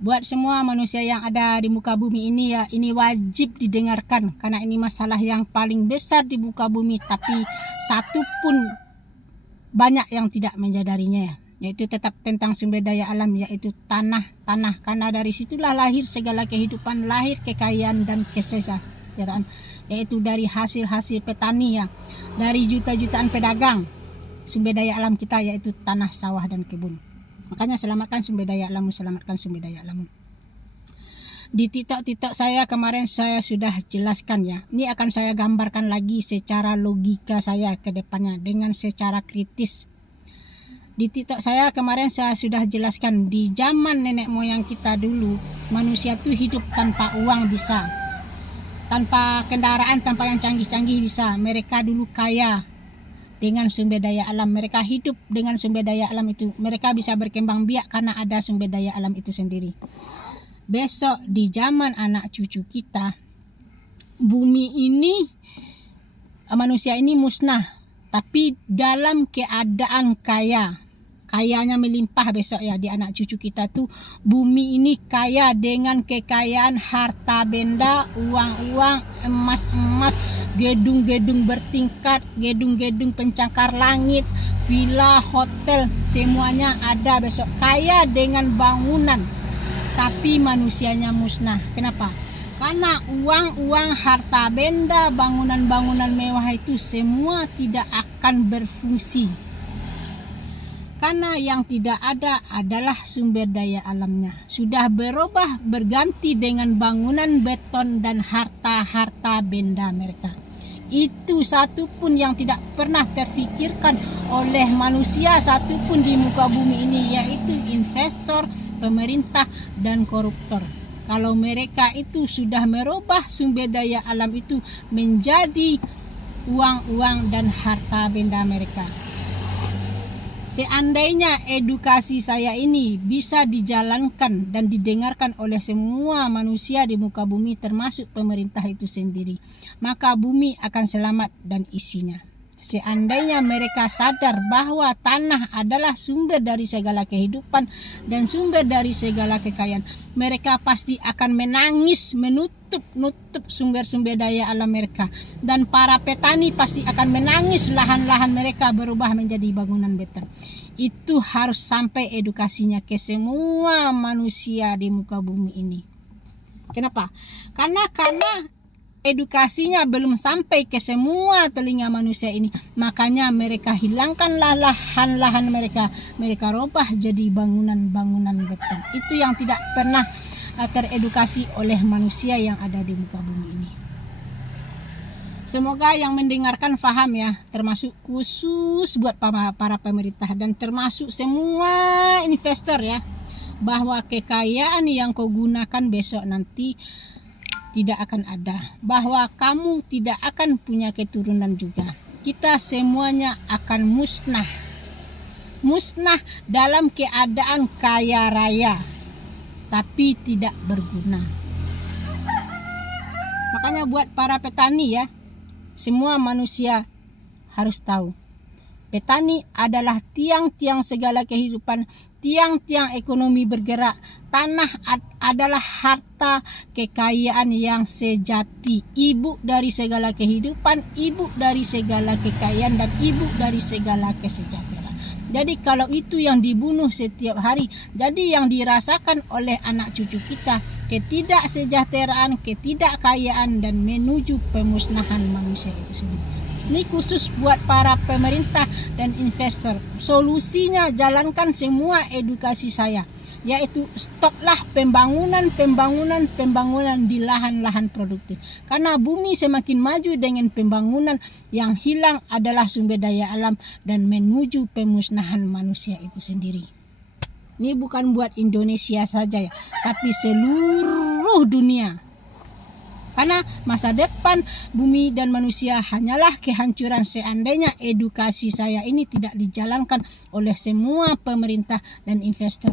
buat semua manusia yang ada di muka bumi ini ya, ini wajib didengarkan karena ini masalah yang paling besar di muka bumi, tapi satu pun banyak yang tidak menyadarinya ya, yaitu tetap tentang sumber daya alam, yaitu tanah, karena dari situlah lahir segala kehidupan, lahir kekayaan dan kesejahteraan, yaitu dari hasil-hasil petani ya, dari juta-jutaan pedagang. Sumber daya alam kita yaitu tanah, sawah dan kebun. Makanya selamatkan sumber daya alammu, selamatkan sumber daya alammu. Di TikTok saya kemarin saya sudah jelaskan ya. Ini akan saya gambarkan lagi secara logika saya ke depannya dengan secara kritis. Di TikTok saya kemarin saya sudah jelaskan, di zaman nenek moyang kita dulu, manusia tuh hidup tanpa uang bisa. Tanpa kendaraan, tanpa yang canggih-canggih bisa. Mereka dulu kaya dengan sumber daya alam, mereka hidup dengan sumber daya alam itu, mereka bisa berkembang biak karena ada sumber daya alam itu sendiri. Besok di zaman anak cucu kita, bumi ini, manusia ini musnah, tapi dalam keadaan kayanya melimpah besok ya, di anak cucu kita tuh bumi ini kaya dengan kekayaan harta benda, uang-uang, emas-emas, gedung-gedung bertingkat, gedung-gedung pencakar langit, villa, hotel, semuanya ada besok, kaya dengan bangunan, tapi manusianya musnah. Kenapa? Karena uang-uang, harta benda, bangunan-bangunan mewah itu semua tidak akan berfungsi, karena yang tidak ada adalah sumber daya alamnya. Sudah berubah, berganti dengan bangunan beton dan harta-harta benda mereka. Itu satu pun yang tidak pernah terfikirkan oleh manusia satu pun di muka bumi ini, yaitu investor, pemerintah, dan koruptor. Kalau mereka itu sudah merubah sumber daya alam itu menjadi uang-uang dan harta benda mereka. Seandainya edukasi saya ini bisa dijalankan dan didengarkan oleh semua manusia di muka bumi termasuk pemerintah itu sendiri, maka bumi akan selamat dan isinya. Seandainya mereka sadar bahwa tanah adalah sumber dari segala kehidupan dan sumber dari segala kekayaan, mereka pasti akan menangis menutup sumber-sumber daya alam mereka, dan para petani pasti akan menangis lahan-lahan mereka berubah menjadi bangunan beton. Itu harus sampai edukasinya ke semua manusia di muka bumi ini. Kenapa? Karena edukasinya belum sampai ke semua telinga manusia ini, makanya mereka hilangkanlah lahan-lahan mereka, mereka rubah jadi bangunan-bangunan beton. Itu yang tidak pernah teredukasi oleh manusia yang ada di muka bumi ini. Semoga yang mendengarkan paham ya, termasuk khusus buat para pemerintah dan termasuk semua investor ya, bahwa kekayaan yang kau gunakan besok nanti tidak akan ada, bahwa kamu tidak akan punya keturunan juga. Kita semuanya akan musnah dalam keadaan kaya raya tapi tidak berguna. Makanya buat para petani ya, semua manusia harus tahu, petani adalah tiang-tiang segala kehidupan, tiang-tiang ekonomi bergerak. Tanah adalah harta kekayaan yang sejati, ibu dari segala kehidupan, ibu dari segala kekayaan, dan ibu dari segala kesejahteraan. Jadi kalau itu yang dibunuh setiap hari, jadi yang dirasakan oleh anak cucu kita ketidaksejahteraan, ketidakkayaan, dan menuju pemusnahan manusia itu sendiri. Ini khusus buat para pemerintah dan investor. Solusinya jalankan semua edukasi saya, yaitu stoplah pembangunan di lahan-lahan produktif. Karena bumi semakin maju dengan pembangunan, yang hilang adalah sumber daya alam dan menuju pemusnahan manusia itu sendiri. Ini bukan buat Indonesia saja ya, tapi seluruh dunia. Karena masa depan bumi dan manusia hanyalah kehancuran seandainya edukasi saya ini tidak dijalankan oleh semua pemerintah dan investor.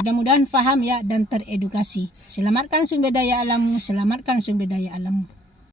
Mudah-mudahan paham ya dan teredukasi. Selamatkan sumber daya alammu, selamatkan sumber daya alammu.